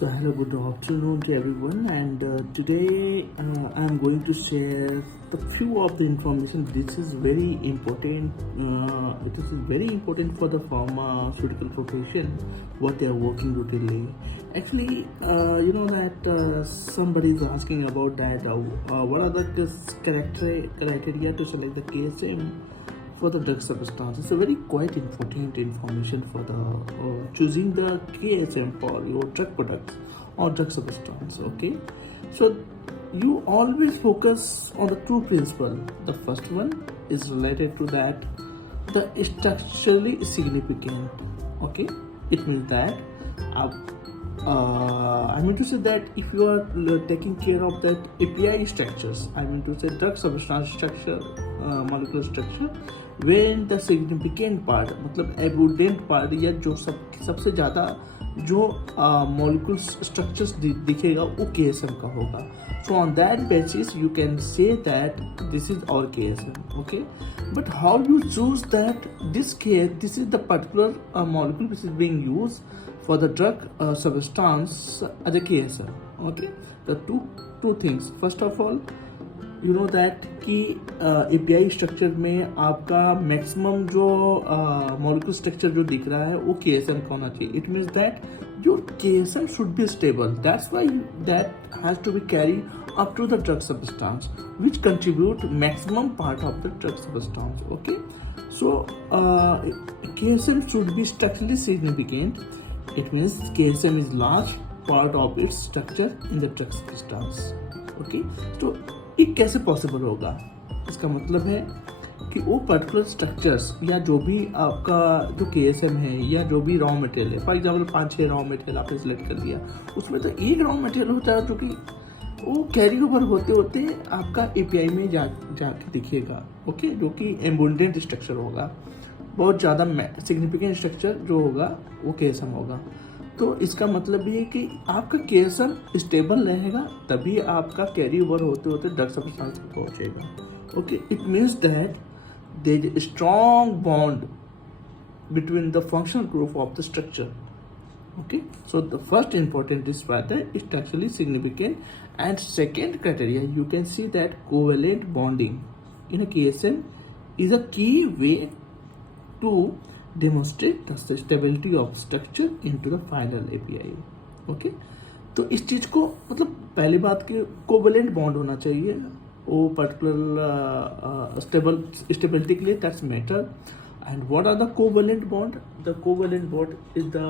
So hello, good afternoon to everyone, and today I'm going to share the few of the information. This is very important. It is very important for the pharmaceutical profession, what they are working routinely. Actually, you know that somebody is asking about that. What are the criteria to select the KSM for the drug substance? It's a very quite important information for the choosing the KSM for your drug products or drug substance. Okay, so you always focus on the two principles. The first one is related to that the structurally significant. Okay, it means that uh, I mean to say that if you are taking care of that API structures, I mean to say drug substance structure, molecular structure, when the significant part मतलब abundant part या जो सबसे ज़्यादा जो molecule structures दिखेगा वो KSM का होगा. So on that basis you can say that this is our KSM. Okay, but how you choose that this is the particular molecule which is being used for the drug substance as a KSM. Okay, the two things. First of all, you know that कि API structure में आपका maximum जो molecule structure जो दिख रहा है वो KSM का होना चाहिए. It means that your KSM should be stable. That's why that has to be carry up to the drug substance which contribute maximum part of the drug substance. Okay, so KSM should be structurally significant. It means KSM is large part of its structure in the drug substance. Okay, so ये कैसे possible होगा? इसका मतलब है कि वो particular structures या जो भी आपका जो KSM है या जो भी रॉ मटेरियल है, फॉर एग्जांपल 5-6 रॉ मटेरियल आपने सिलेक्ट कर लिया, उसमें तो एक रॉ मटेरियल होता है जो कि वो कैरी ओवर होते होते आपका API में जाके दिखेगा. ओके, जो कि एबुंडेंट स्ट्रक्चर होगा, बहुत ज़्यादा सिग्निफिकेंट स्ट्रक्चर जो होगा वो KSM होगा. तो इसका मतलब ये है कि आपका KSM स्टेबल रहेगा तभी आपका कैरी ओवर होते होते ड्रग सब्सटेंस तक पहुंचेगा. Okay, it means that there is strong bond between the functional group of the structure. Okay, so the first important is whether it's structurally significant, and second criteria you can see that covalent bonding in a KSM is a key way to demonstrate the stability of structure into the final API. Okay, तो इस चीज को मतलब पहली बात कि covalent bond होना चाहिए वो पर्टिकुलर स्टेबिलिटी के लिए. That's matter. And what are the covalent bond? The covalent bond is the